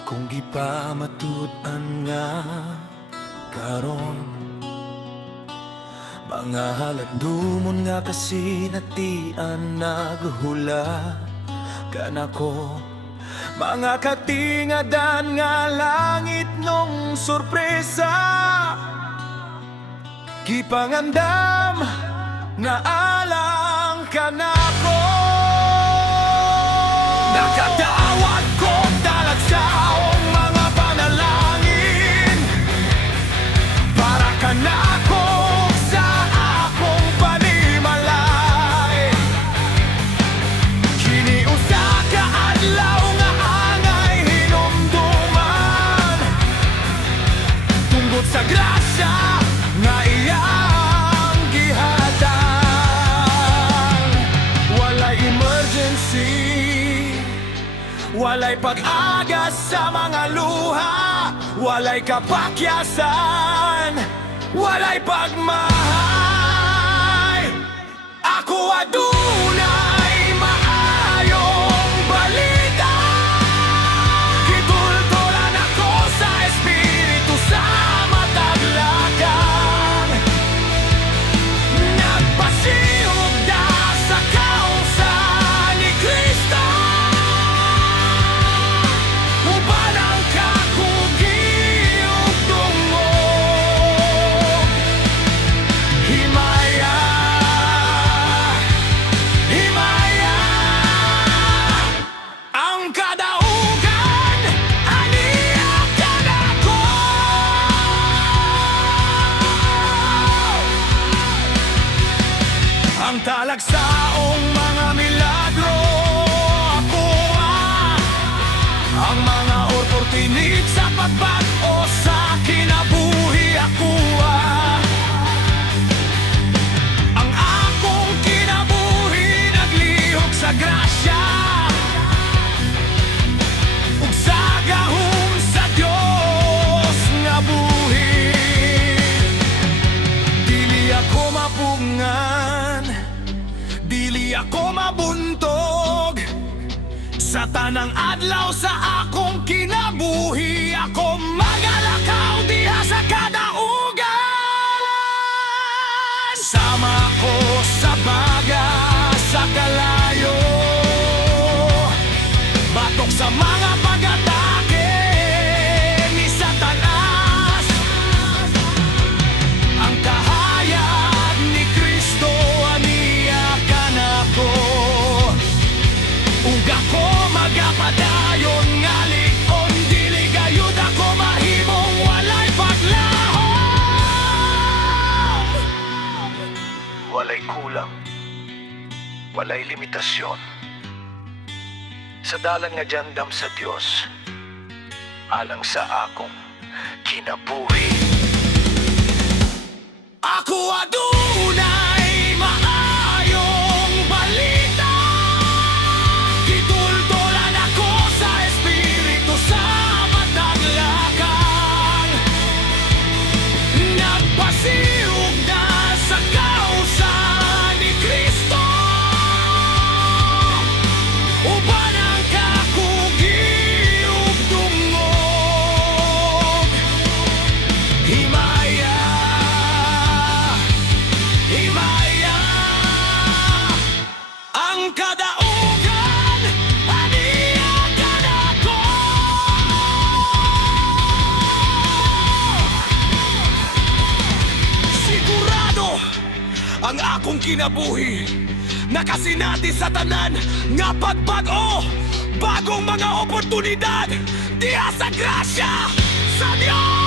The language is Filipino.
Akong gipamatud-an nga karon mga halandumon nga kasinatian naghula kanako. Mga katingadan nga langit nung sorpresa gipangandam nga alang kanako. Nakadawat ko talagsaong mga panalangin para kanako sa akong panimalay. Kiniusa ka adlaw nga angay hinumduman tungod sa grasya nga iyang gihatag. Walay emergency, walay pag-agas sa mga luha, walay kapakyasan, walay pagmahay. Ako adunay maayong balita, kitultulan ako sa espiritu sa mataglakan. Nagpasihog da sa kausa ni Kristo uban ang kakugiyog tungog. Himaya, himaya ang kadaugan, aniya kanako. Ang talagsaong mga milagro ako ang mga oportunit sa pagbago sa kinabuhi ako ang akong kinabuhi naglihok sa grasya ug sa gahom sa Dios nga buhi. Dili ako mapungan, dili ako mabuntog sa tanang adlaw sa akong kinabuhi. Ako magalakaw diha sa kadaugan. Sama ko sa baga sa kalayo, batok sa mga pag-atake ni Satanas. Ang kahayag ni Kristo aniya kanako, ug ako magapadayon nga ligon. Dili gayud ako mahimong walay paglahom. Walay kulang, walay limitasyon sa dalan nga jandam sa Dios alang sa akong kinabuhi. Ako adunay maayong balita, kitultulan ako sa espiritu sa mataglakan. Nagpasihog na sa kausa ni Kristo uban ang kakugiyog tungog. Himaya, himaya ang kadaugan, aniya kanako. Sigurado ang akong kinabuhi nakasinati sa tanan nga pagbago, bagong mga oportunidad diha sa grasya sa Dios.